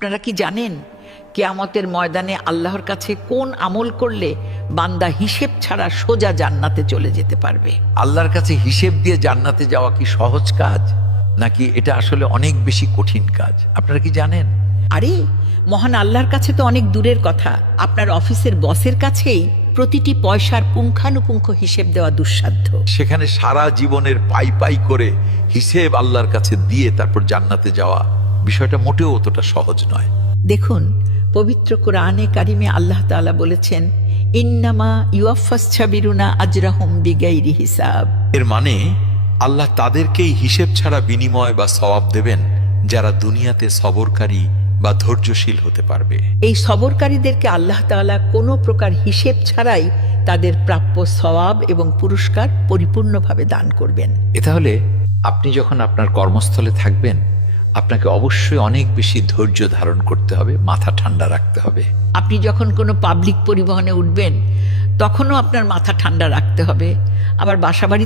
আপনারা কি জানেন কিয়ামতের ময়দানে আল্লাহর কাছে কোন আমল করলে বান্দা হিসেব ছাড়া সোজা জান্নাতে চলে যেতে পারবে? আল্লাহর কাছে হিসেব দিয়ে জান্নাতে যাওয়া কি সহজ কাজ, নাকি এটা আসলে অনেক বেশি কঠিন কাজ? আপনারা কি জানেন? আরে মহান আল্লাহর কাছে তো অনেক দূরের কথা। আপনার অফিসের বসের কাছেই প্রতিটি পয়সার পুঙ্খানুপুঙ্খ হিসেব দেওয়া দুঃসাধ্য। সেখানে সারা জীবনের পাই পাই করে হিসেব আল্লাহর কাছে দিয়ে তারপর জান্নাতে যাওয়া, বিষয়টা মোটেও অতটা সহজ নয়। দেখুন, পবিত্র কোরআনে কারিমে আল্লাহ তাআলা বলেছেন, ইন্নামা ইউয়াফাস সাবিরুনা আজরাহুম বিগাইরি হিসাব। এর মানে আল্লাহ তাদেরকেই হিসেব ছাড়া বিনিময় বা সওয়াব দেবেন যারা দুনিয়াতে সবরকারী বা ধৈর্যশীল হতে পারবে। এই সবরকারীদেরকে আল্লাহ তাআলা কোনো প্রকার হিসেব ছাড়াই তাদের প্রাপ্য সওয়াব এবং পুরস্কার পরিপূর্ণভাবে দান করবেন। তাহলে আপনি যখন আপনার কর্মস্থলে থাকবেন, আপনাকে অবশ্যই অনেক বেশি ধৈর্য ধারণ করতে হবে, মাথা ঠান্ডা রাখতে হবে। আপনি যখন কোনো পাবলিক পরিবহনে উঠবেন, তখনও আপনার মাথা ঠান্ডা রাখতে হবে। আবার বাসাবাড়ি